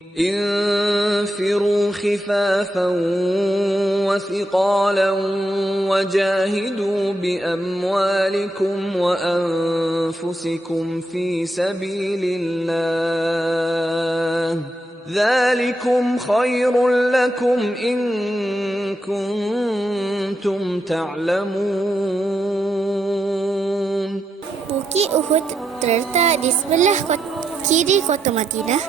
انفروا خفافا وثقالا وجاهدوا بأموالكم وأنفسكم في سبيل الله ذلكم خير لكم إن كنتم تعلمون. Bukit Uhud terletak di sebelah kiri kota Madinah,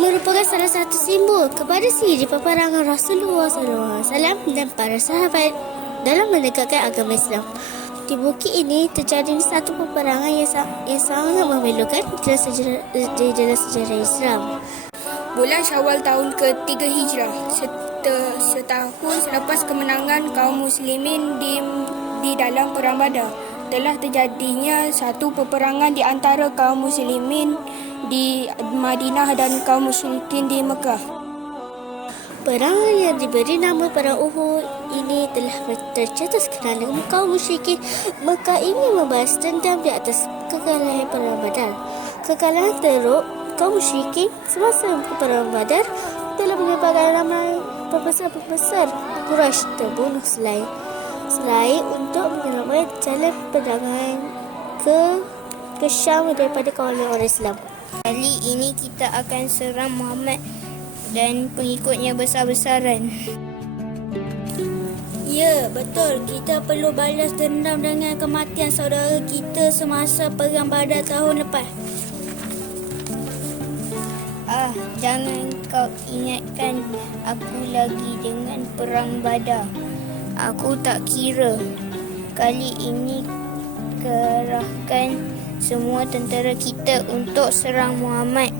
merupakan salah satu simbol kepada siri peperangan Rasulullah SAW dan para sahabat dalam menegakkan agama Islam. Di bukit ini terjadi satu peperangan yang sangat memilukan di dalam sejarah Islam. Bulan Syawal tahun ke-3 Hijrah, setahun selepas kemenangan kaum muslimin di dalam Perang Badar, telah terjadinya satu peperangan di antara kaum muslimin di Madinah dan kaum musyrikin di Mekah. Perangan yang diberi nama Perang Uhud ini telah tercetus kerana kaum musyrikin Mekah ini membalas dendam di atas kekalahan Perang Badar. Kekalahan teruk kaum musyrikin semasa Perang Badar telah menyebabkan ramai pembesar-pembesar Quraisy terbunuh selain untuk menyelamatkan jalan perdagangan ke Syam daripada kawalan orang Islam. Kali ini kita akan serang Muhammad dan pengikutnya besar-besaran. Ya, betul. Kita perlu balas dendam dengan kematian saudara kita semasa Perang Badar tahun lepas. Jangan kau ingatkan aku lagi dengan Perang Badar. Aku tak kira. Kali ini kerahkan semua tentera kita untuk serang Muhammad.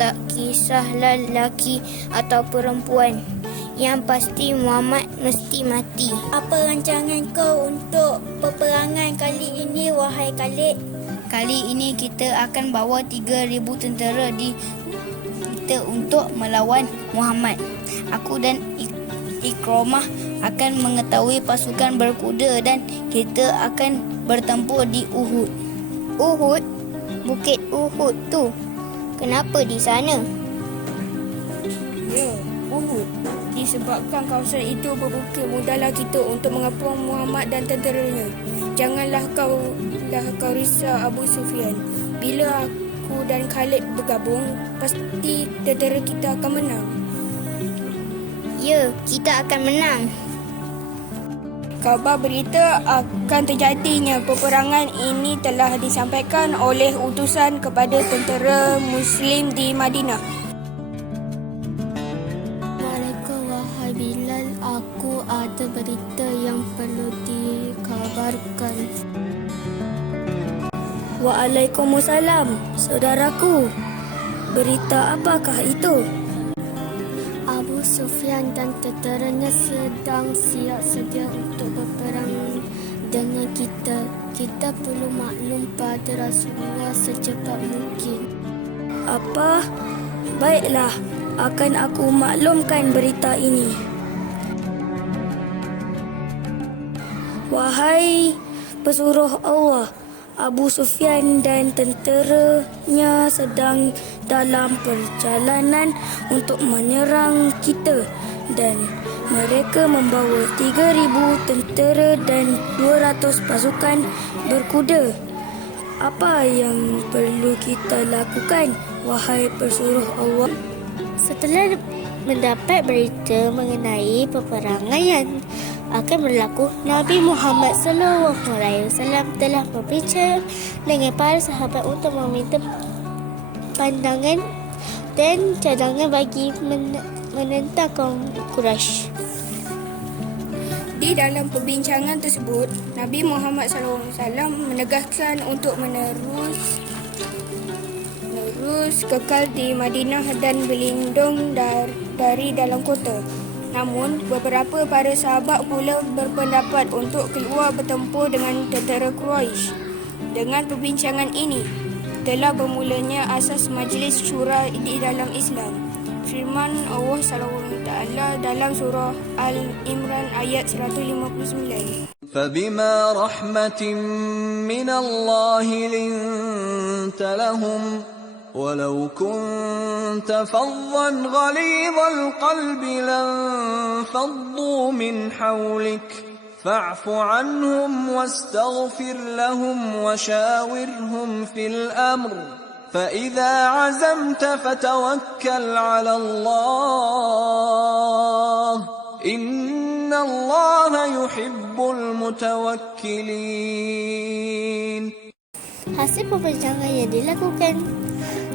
Tak kisahlah lelaki atau perempuan. Yang pasti Muhammad mesti mati. Apa rancangan kau untuk peperangan kali ini, wahai Khalid? Kali ini kita akan bawa 3,000 tentera kita untuk melawan Muhammad. Aku dan Ikramah akan mengetahui pasukan berkuda dan kita akan bertempur di Uhud. Uhud? Bukit Uhud tu. Kenapa di sana? Ya, Uhud. Disebabkan kawasan itu berbukit, mudahlah kita untuk mengepung Muhammad dan tenteranya. Janganlah kau risau Abu Sufyan. Bila aku dan Khalid bergabung, pasti tentera kita akan menang. Ya, kita akan menang. Khabar berita akan terjadinya peperangan ini telah disampaikan oleh utusan kepada tentera Muslim di Madinah. Waalaikumsalam, wahai Bilal. Aku ada berita yang perlu dikabarkan. Waalaikumsalam, saudaraku. Berita apakah itu? Abu Sufyan dan tenteranya sedang siap sedia untuk berperang dengan kita. Kita perlu maklum pada Rasulullah secepat mungkin. Apa? Baiklah, akan aku maklumkan berita ini. Wahai pesuruh Allah, Abu Sufyan dan tenteranya sedang dalam perjalanan untuk menyerang kita dan mereka membawa 3,000 tentera dan 200 pasukan berkuda. Apa yang perlu kita lakukan, wahai pesuruh Allah? Setelah mendapat berita mengenai peperangan yang akan berlaku, Nabi Muhammad SAW telah berbicara dengan para sahabat untuk meminta pandangan dan cadangan bagi menentang kaum Quraisy. Di dalam perbincangan tersebut, Nabi Muhammad SAW menegaskan untuk menerus kekal di Madinah dan berlindung dari dalam kota. Namun, beberapa para sahabat pula berpendapat untuk keluar bertempur dengan tentera Quraisy. Dengan perbincangan ini, telah bermulanya asas Majlis Syura di dalam Islam. Firman Allah SWT dalam surah Al-Imran ayat 159. فَبِمَا رَحْمَةٍ مِّنَ اللَّهِ لِنتَ لَهُمْ ولو كنت فظا غليظ القلب لانفضوا من حولك فاعف عنهم واستغفر لهم وشاورهم في الأمر فإذا عزمت فتوكل على الله إن الله يحب المتوكلين. Hasil perbincangan yang dilakukan,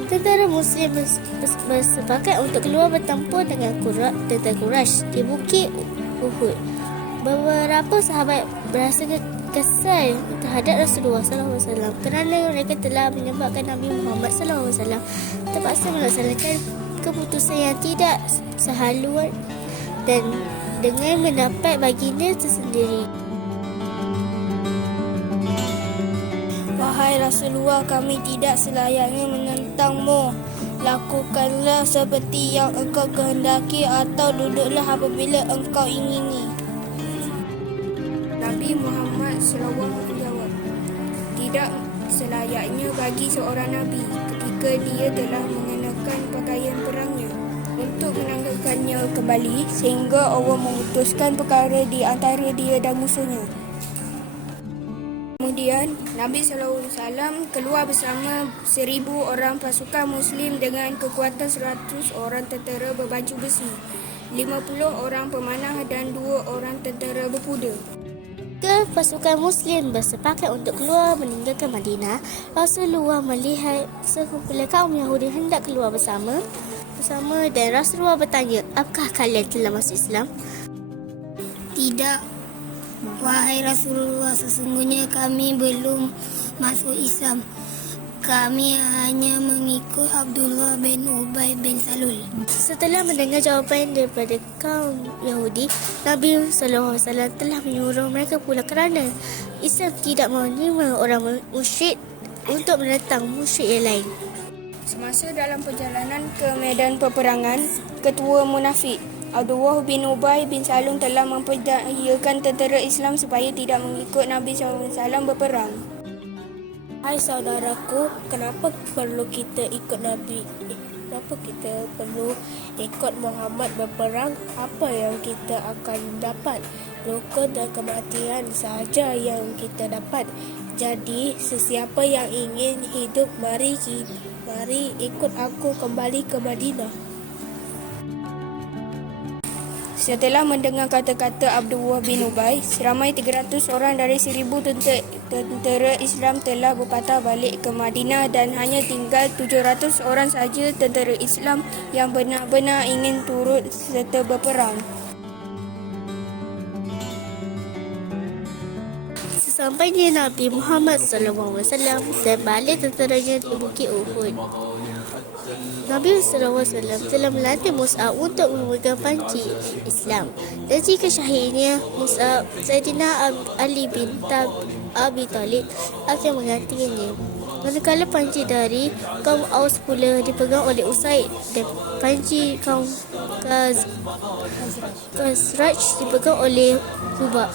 tentera Muslim bersepakat untuk keluar bertempur dengan tentera Quraisy di Bukit Uhud. Beberapa sahabat berasa kesal terhadap Rasulullah SAW kerana mereka telah menyebabkan Nabi Muhammad SAW terpaksa melaksanakan keputusan yang tidak sehaluan dan dengan mendapat baginda tersendiri. Wahai Rasulullah, kami tidak selayaknya menentangmu. Lakukanlah seperti yang engkau kehendaki atau duduklah apabila engkau ingini. Nabi Muhammad SAW menjawab, tidak selayaknya bagi seorang Nabi ketika dia telah mengenakan pakaian perangnya untuk menanggalkannya kembali sehingga Allah memutuskan perkara di antara dia dan musuhnya. Kemudian, Nabi SAW keluar bersama 1,000 orang pasukan Muslim dengan kekuatan 100 orang tentera berbaju besi, 50 orang pemanah dan 2 orang tentera berkuda. Pasukan Muslim bersepakat untuk keluar meninggalkan Madinah. Rasulullah melihat sekumpulan kaum Yahudi hendak keluar bersama dan Rasulullah bertanya, apakah kalian telah masuk Islam? Tidak, wahai Rasulullah, sesungguhnya kami belum masuk Islam. Kami hanya mengikut Abdullah bin Ubay bin Salul. Setelah mendengar jawapan daripada kaum Yahudi, Nabi SAW telah menyuruh mereka pula kerana Islam tidak menerima orang musyrik untuk menentang musyrik yang lain. Semasa dalam perjalanan ke medan peperangan, ketua munafik Abdullah bin Ubay bin Salul telah memperdayakan tentera Islam supaya tidak mengikut Nabi SAW berperang. Hai saudaraku, kenapa perlu kita ikut Nabi? Kenapa kita perlu ikut Muhammad berperang? Apa yang kita akan dapat? Luka dan kematian sahaja yang kita dapat. Jadi, sesiapa yang ingin hidup, mari ikut aku kembali ke Madinah. Setelah mendengar kata-kata Abdullah bin Ubay, seramai 300 orang dari 1,000 tentera Islam telah berpatah balik ke Madinah dan hanya tinggal 700 orang sahaja tentera Islam yang benar-benar ingin turut serta berperang. Sesampainya Nabi Muhammad SAW dan balik tenteranya di Bukit Uhud, Nabi SAW telah melantik Mus'ab untuk memegang panci Islam. Dan jika syahidnya Mus'ab, Saidina Ali bin Abi Talib akan menggantikannya. Manakala panci dari kaum Aus pula dipegang oleh Usaid dan panci kaum Khazraj dipegang oleh Hubab.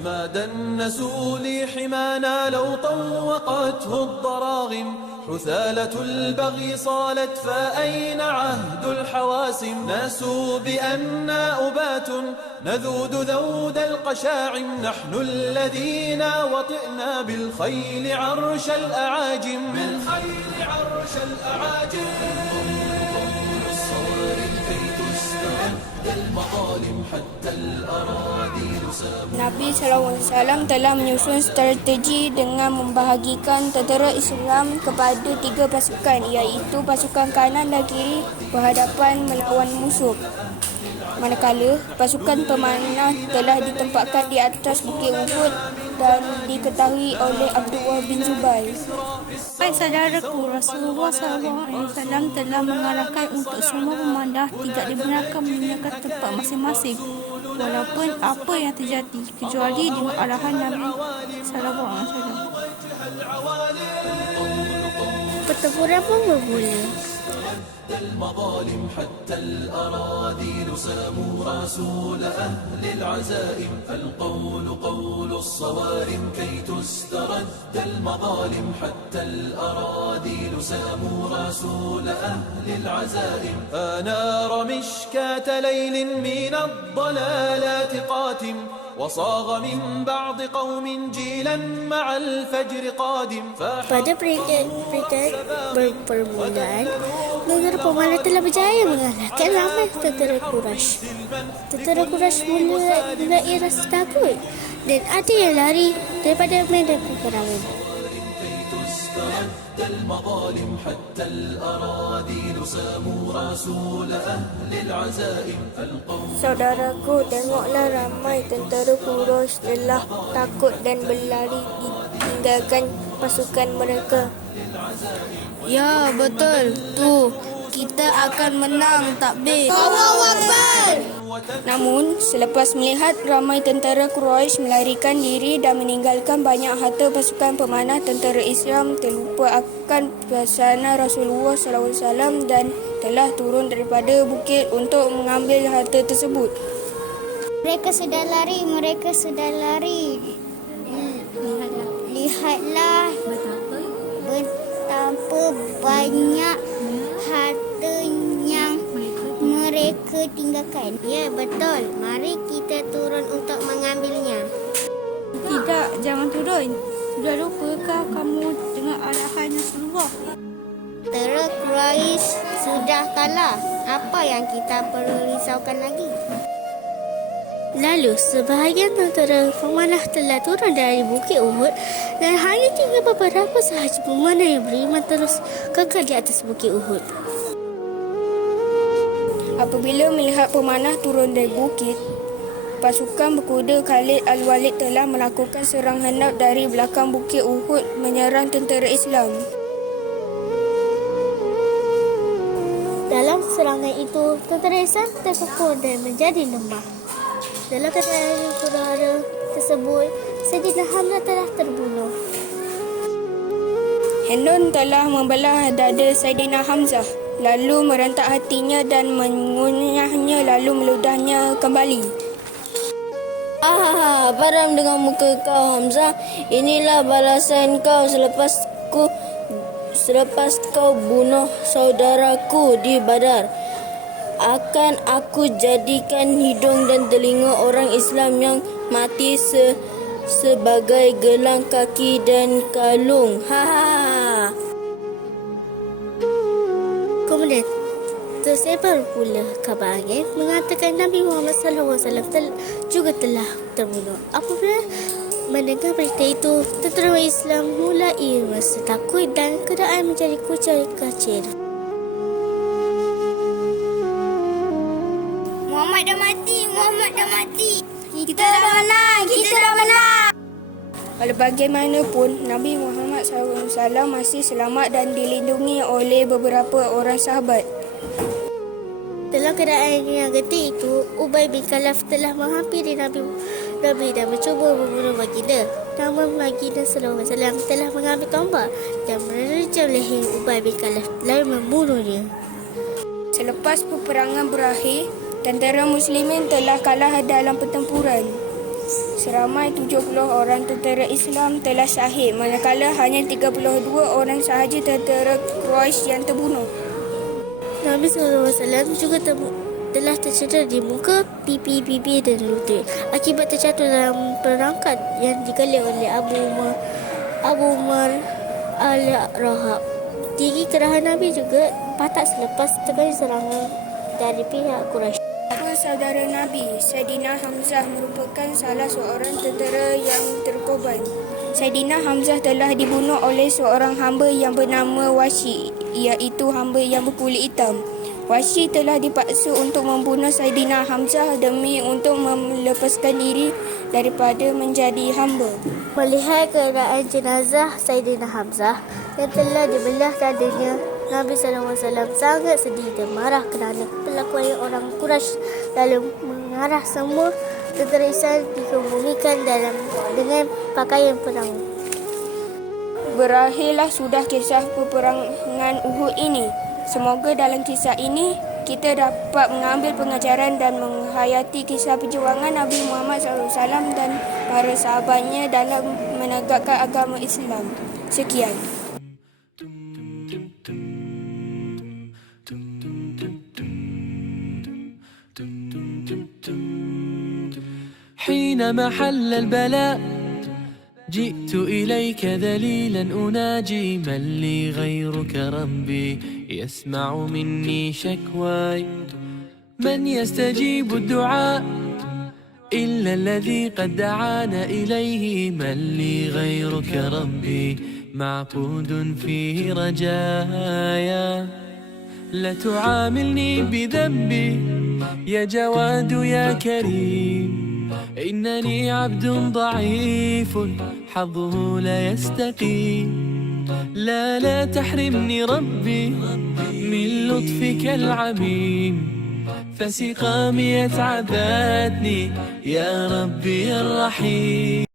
ما دنسوا لي حمانا لو طوقته الضراغم حثالة البغي صالت فأين عهد الحواسم ناسوا بأننا أبات نذود ذود القشاعم نحن الذين وطئنا بالخيل عرش الأعاجم بالخيل عرش الأعاجم الصور كي تستعد المظالم حتى الأراضي Nabi SAW telah menyusun strategi dengan membahagikan tentera Islam kepada 3 pasukan, iaitu pasukan kanan dan kiri berhadapan melawan musuh. Manakala pasukan pemanah telah ditempatkan di atas Bukit Uhud dan diketahui oleh Abdullah bin Zubair. Baik saudaraku, Rasulullah SAW telah mengarahkan untuk semua pemanah tidak dibenarkan meninggalkan tempat masing-masing walaupun apa yang terjadi, kecuali dengan arahan Nabi SAW. Pertempuran pun bermula. استرد المظالم حتى الأراذيل ساموا رسول أهل العزائم القول قول الصوارم كي تسترد المظالم حتى الأراذيل ساموا رسول أهل العزائم أنار مشكاة ليل من الضلالات قاتم وصاغ من بعض قوم جيلا مع الفجر قادم Pada peringkat permulaan, negara pemanah telah berjaya mengalahkan ramai tentera Quraisy. Tentera Quraisy mulai rasa takut dan ada yang lari daripada medan peperangan. المظالم حتى الأراذيل ساموا رسول أهل العزائم القوم. Saudaraku, tengoklah ramai tentera Quraisy telah takut dan berlari tinggalkan pasukan mereka. Ya, betul. Tu, kita akan menang, takbir. Namun, selepas melihat ramai tentera Quraisy melarikan diri dan meninggalkan banyak harta pasukan pemanah tentera Islam, terlupa akan pesanan Rasulullah SAW dan telah turun daripada bukit untuk mengambil harta tersebut. Mereka sudah lari. Lihatlah betapa banyak harta yang mereka tinggalkan. Ya, betul. Mari kita turun untuk mengambilnya. Tidak, jangan turun. Sudah lupakah kamu dengan arahan Rasulullah? Tentera Quraisy sudah kalah. Apa yang kita perlu risaukan lagi? Lalu, sebahagian tentera pemanah telah turun dari Bukit Uhud dan hanya tinggal beberapa sahaja pemanah yang beriman terus kekal di atas Bukit Uhud. Apabila melihat pemanah turun dari bukit, pasukan berkuda Khalid Al-Walid telah melakukan serang hendak dari belakang Bukit Uhud menyerang tentera Islam. Dalam serangan itu, tentera Islam terpukul dan menjadi lemah. Dalam keadaan huru-hara tersebut, Sayyidina Hamzah telah terbunuh. Hendon telah membelah dada Saidina Hamzah, lalu merentak hatinya dan mengunyahnya lalu meludahnya kembali. Padam dengan muka kau, Hamzah. Inilah balasan kau selepas kau bunuh saudaraku di Badar. Akan aku jadikan hidung dan telinga orang Islam yang mati sebagai gelang kaki dan kalung. Kemudian, tersebar pula kabar angin mengatakan Nabi Muhammad SAW juga telah terbunuh. Apabila mendengar berita itu, tentera Islam mulai merasa takut dan keadaan menjadi kucing-kacir. Muhammad dah mati. Kita dah menang. Walau bagaimanapun, Nabi Muhammad SAW masih selamat dan dilindungi oleh beberapa orang sahabat. Dalam keadaan yang genting itu, Ubay bin Khalaf telah menghampiri Nabi dan mencuba membunuh baginda. Namun baginda SAW telah mengambil tombak dan menerjam leher Ubay bin Khalaf lalu membunuhnya. Selepas peperangan berakhir, tentera muslimin telah kalah dalam pertempuran. Seramai 70 orang tentera Islam telah syahid, manakala hanya 32 orang sahaja tentera Quraisy yang terbunuh. Nabi SAW juga telah tercedera di muka, pipi, bibir dan lutut akibat terjatuh dalam perangkat yang digelar oleh Abu Umar Al-Rahab. Gigi kerahan Nabi juga patah selepas terkena serangan dari pihak Quraisy. Saudara Nabi, Saidina Hamzah merupakan salah seorang tentera yang terkorban. Saidina Hamzah telah dibunuh oleh seorang hamba yang bernama Wahsy, iaitu hamba yang berkulit hitam. Wahsy telah dipaksa untuk membunuh Saidina Hamzah demi untuk melepaskan diri daripada menjadi hamba. Melihat keadaan jenazah Saidina Hamzah yang telah dibelah dadanya, Nabi SAW sangat sedih dan marah kerana perlakuan orang Quraisy, lalu mengarah semua tentera Islam dikebumikan dengan pakaian perang. Berakhirlah sudah kisah peperangan Uhud ini. Semoga dalam kisah ini kita dapat mengambil pengajaran dan menghayati kisah perjuangan Nabi Muhammad SAW dan para sahabatnya dalam menegakkan agama Islam. Sekian. حينما حل البلاء جئت إليك ذليلا أناجي من لي غيرك ربي يسمع مني شكواي من يستجيب الدعاء إلا الذي قد دعانا إليه من لي غيرك ربي معبود فيه رجايا لا تعاملني بذنبي يا جواد يا كريم إنني عبد ضعيف حظه لا يستقيم لا تحرمني ربي من لطفك العميم فسقامي يتعبتني يا ربي الرحيم